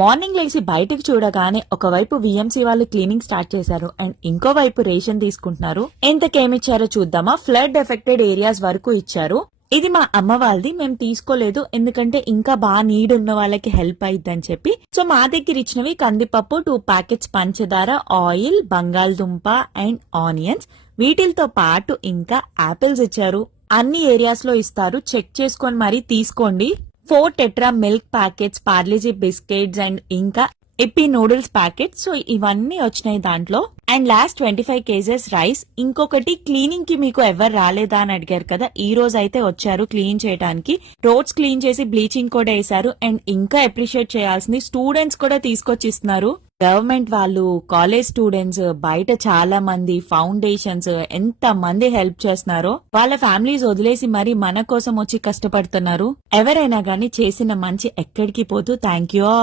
Morning లేసి బయటకు చూడగానే ఒకవైపు విఎంసీ వాళ్ళు క్లీనింగ్ స్టార్ట్ చేశారు అండ్ ఇంకోవైపు రేషన్ తీసుకుంటున్నారు. ఎంతకేమిచ్చారో చూద్దామా. ఫ్లడ్ ఎఫెక్టెడ్ ఏరియాస్ వరకు ఇచ్చారు. ఇది మా అమ్మ వాళ్ళది, మేము తీసుకోలేదు ఎందుకంటే ఇంకా బాగా నీడ్ ఉన్న వాళ్ళకి హెల్ప్ అయిద్దని చెప్పి. సో మా దగ్గర ఇచ్చినవి కందిపప్పు, 2 ప్యాకెట్స్ పంచదార, ఆయిల్, బంగాళదుంప అండ్ ఆనియన్స్. వీటితో పాటు ఇంకా ఆపిల్స్ ఇచ్చారు. అన్ని ఏరియాస్ లో ఇస్తారు, చెక్ చేసుకొని మరీ తీసుకోండి. 4 tetra milk packets, Parle-G biscuits and ఇంకా ఇప్పి నూడిల్స్ ప్యాకెట్స్. సో ఇవన్నీ వచ్చినాయి దాంట్లో. And last 25 kgs rice. ఇంకొకటి, క్లీనింగ్ కి మీకు ఎవరు రాలేదా అని అడిగారు కదా, ఈ రోజు అయితే వచ్చారు క్లీన్ చేయడానికి. రోడ్స్ క్లీన్ చేసి బ్లీచింగ్ కూడా వేశారు. అండ్ ఇంకా అప్రిషియేట్ చేయాల్సింది, స్టూడెంట్స్ కూడా తీసుకొచ్చి ఇస్తున్నారు. గవర్నమెంట్ వాళ్ళు, కాలేజ్ స్టూడెంట్స్, బయట చాలా మంది ఫౌండేషన్స్ ఎంత మంది హెల్ప్ చేస్తున్నారో. వాళ్ళ ఫ్యామిలీస్ వదిలేసి మరి మన కోసం వచ్చి కష్టపడుతున్నారు. ఎవరైనా గానీ చేసిన మంచి ఎక్కడికి పోతూ థ్యాంక్ యూ ఆల్.